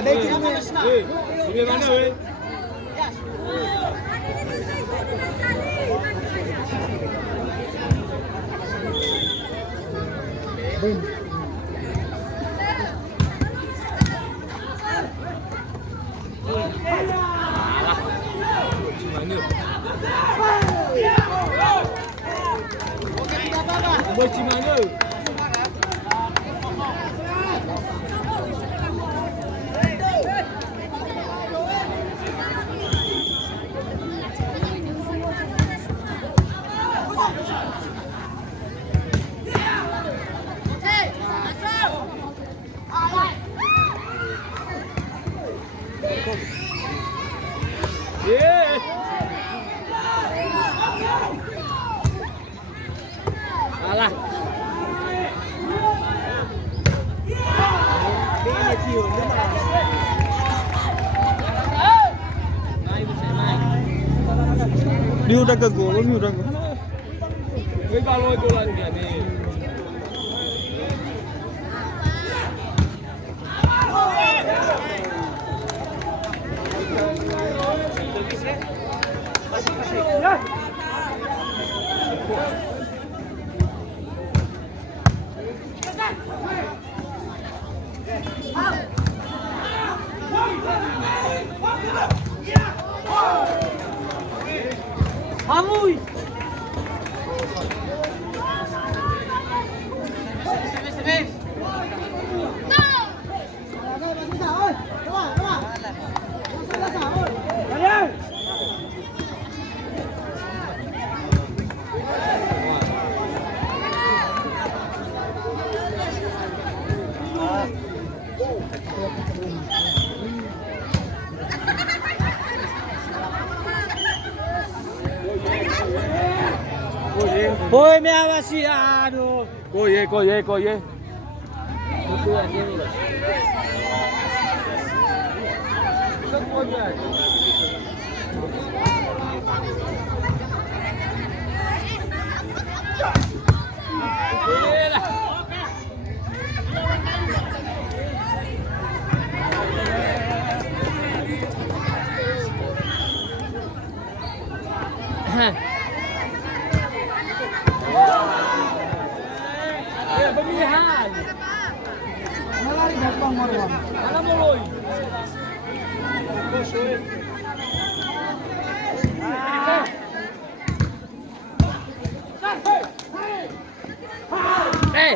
Di mana weh? Bocil mana? Alah. Dia udah ke gol, ini udah ke. Wih kalau golan dia nih. Hamui. Ôi mẹ bà xì à đồ. Cô ye. Pemilihan. Malari gampang marwan. Alam mo loy. Hey.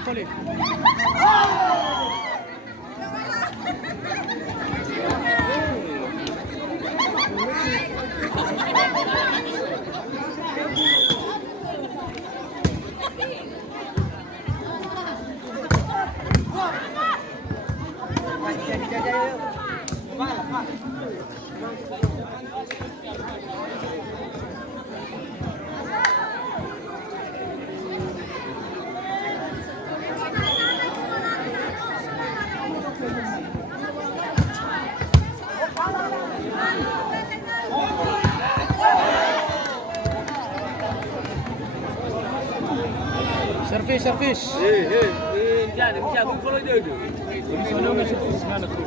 Volley. Servis. Jangan follow dia tu. Ini mesti mana tu.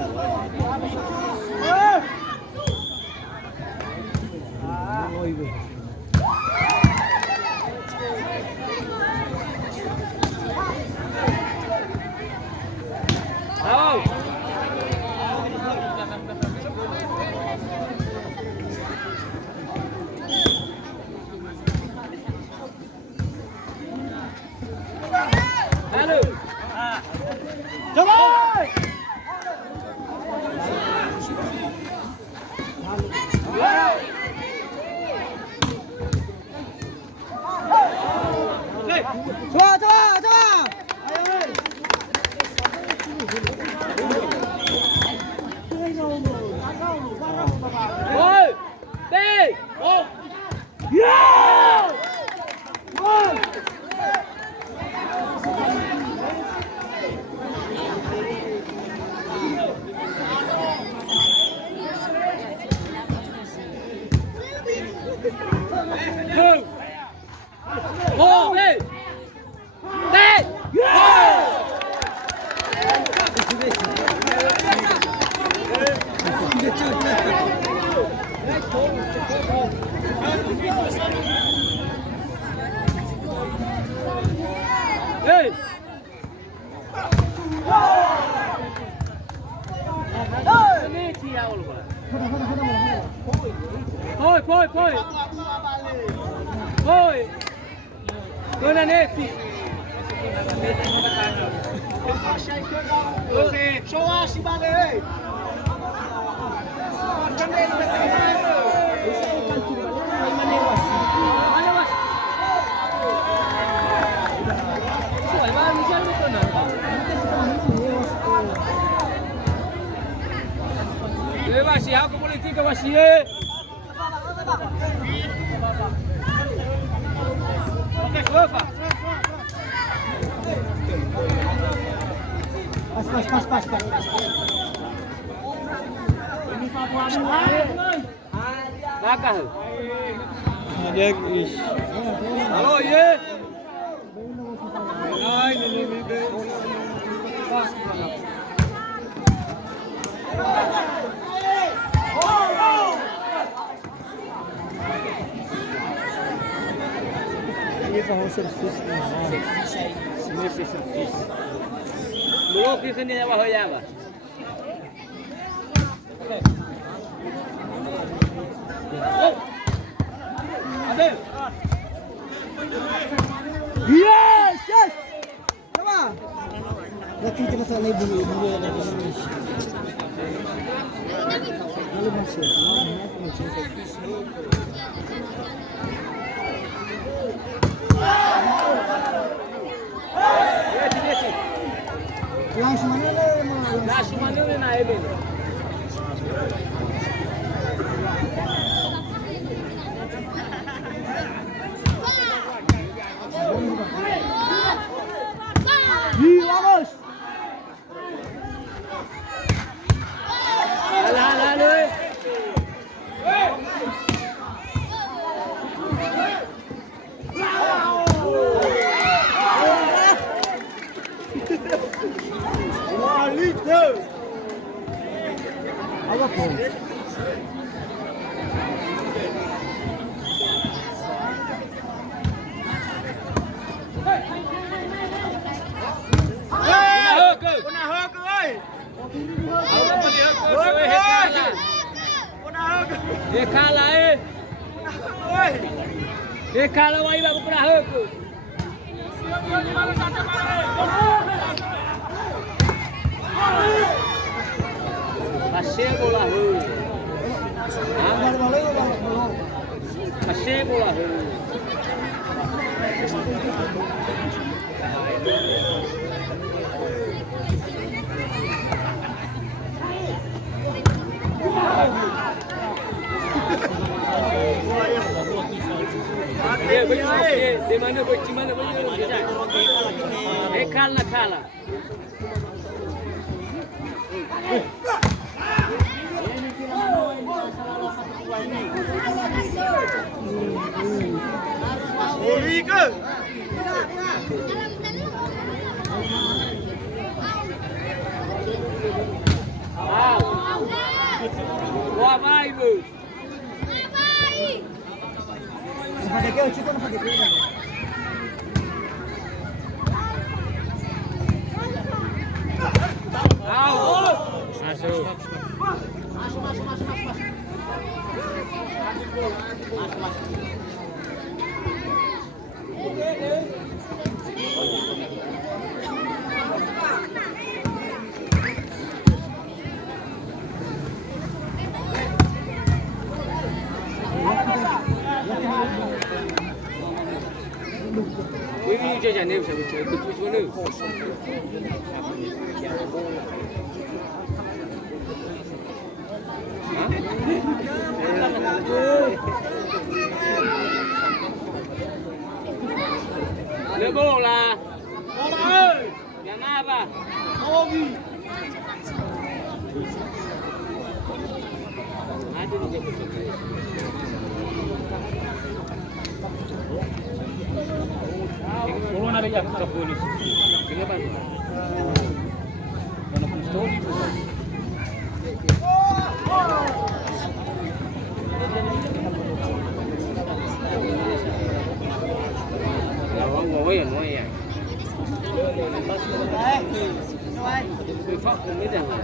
Foi. Dona Nete. Show ashi bale. Wasi aku politika wasi. Oke, Sofa. Pas. Ini Papua Bakal. Ada is. Halo, ye. Hai, ini. Ini faham servis. Belum di sini ya wahai apa? Adel. Yes. Apa? Lagi kita tak lagi dulu lalu masuk. Langsung mana ni naik ni? Bagus. Alah. Apa pun? Kalau ai baru pernah aku. Pasir bola hu. Pasir bola hu. Di mana kala. Liga. Boa vai, Bu. Nafadekeo chiko nafadekeo. Masuk. Ini jajan ni bisa ikut mana? Bola. Yang apa? Hobi. Ada ni dia. Corona lagi aku polis. Kenapa? Mana pun story tu. Lawang ngồi à. Người Pháp cũng biết rằng là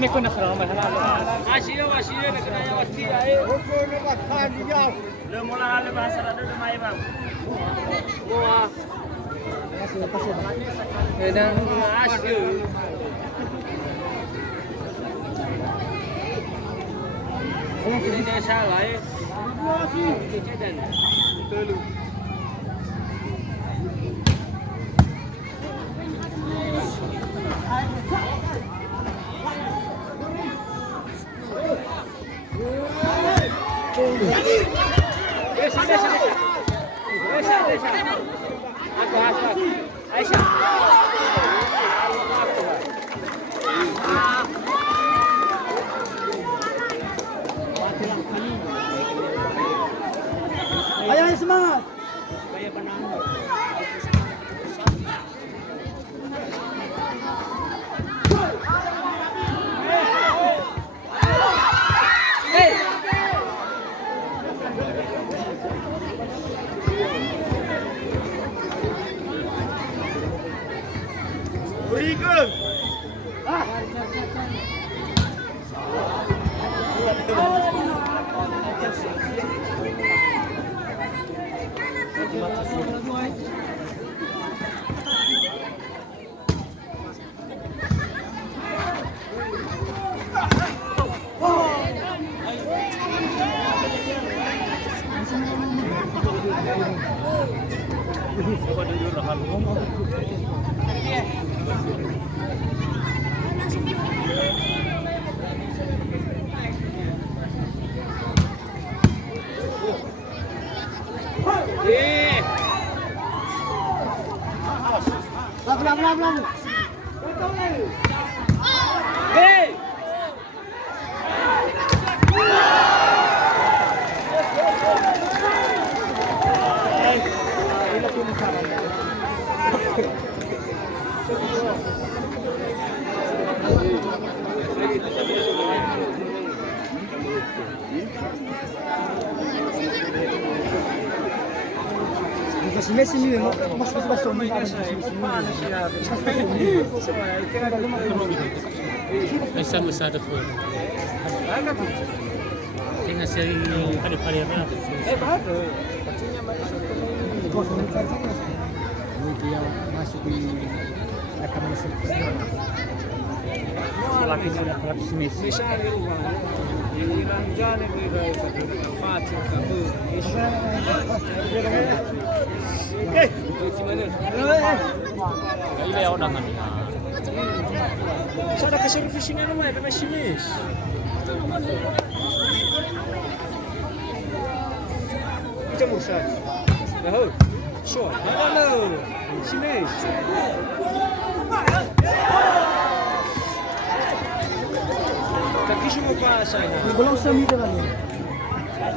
Amekwenda salama halala. Ashire na kana ya watia eh. Huko ni makani yao. Le mola hale bahasa la dole mai bang. Moa. Dan ashire. Ini dia salah eh. Ini dan. Betul. Ayo semangat. Berikan. Belum. Hey. Si Messi lui mas basta un Pensamos nada foi. Tem a série pare rápido. Eh baru. dia masuk di rekaman مثال إيران جانب فاتح كابو إيش Ile ya undangan. Sada kasih refreshing ano may pamasinis. Ito mo siya. Dahil. Sure. Hello. Sinis. Kakisyo mo pa sana. belum semida lagi.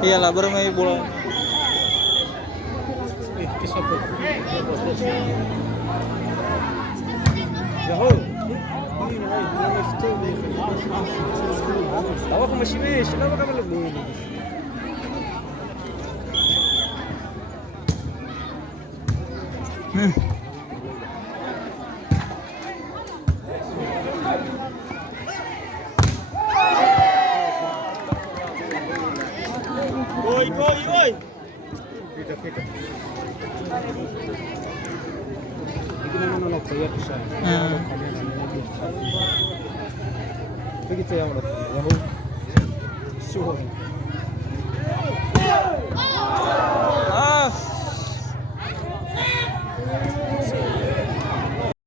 Iyalah baru may bola. Kisapot. Dahil. Tawa ko masinis. Tawa ka malabog. Oi. Pita. Hindi naman nalok kaya ko siya. Pagkita yung nalok. Sure.